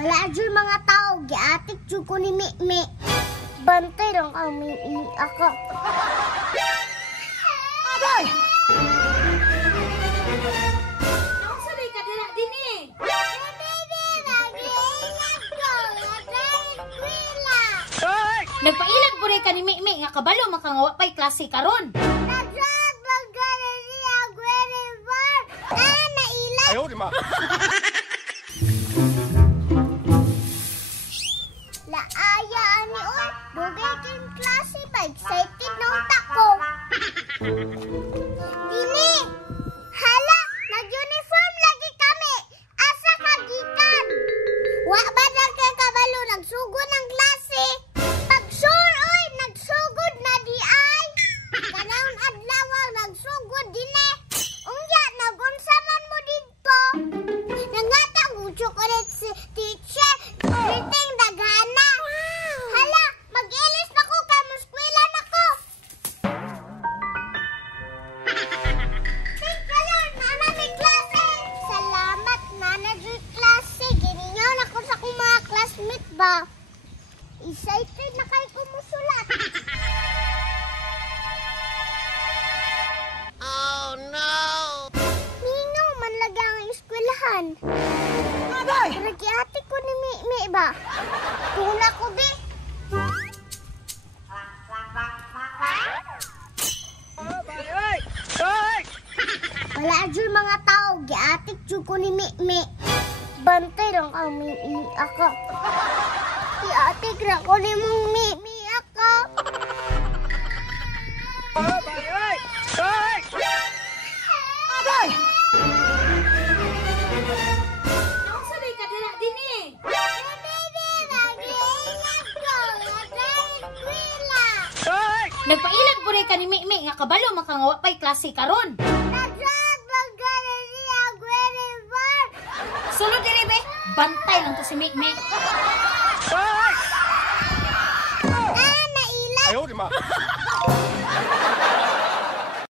Wala dyan mga tao, giatik dyan ko ni Mimi. Bantay lang kami ako. Aday! Nausalay ka dira din eh. Ay! Nagpailag po rin ka ni Mimi nga kabalo makangawa pa'y klase karon. Ayaw, di ma. Laaya ani oy, dugay king klase ba? Excited na utak ko. Dini! Hala, nag-uniform lagi kami. Asa ka gikan? Wa ba lang kay kabalo nagsugod ng klase? Pag sure oy, nagsugod na di ay. Kanang adlaw nagsugod dini. Unya nagunsa man mo didto. Nangatang chocolate si teacher. Greeting dagana. Hala, mag-ilis na ko kay muskwila na ko. Teacher, nana may klase. Salamat, nana may klase. Giningaw na ko sa akong mga classmate ba? Excited na kayo kumusulat. Oh, no! Ningaw man lagi ang eskwelahan. Aday! Nag-iati ko ni Mimi ba? Tuna ko, be. Ay! Ay! Wala dyan mga tao, giatik dyan ko ni Mimi. Bantay lang kami ako. Giatik lang ko ni mong Mimi ako. Ay! Ay! Aday! Nausalay ka dira din eh. Ay! Nagpailag po rin ka ni Mimi nga kabalo makangawa pa'y klase karon. Sulod diri be. Bantay lang to si Mimi. Ay! Naila. Ayaw, di ma.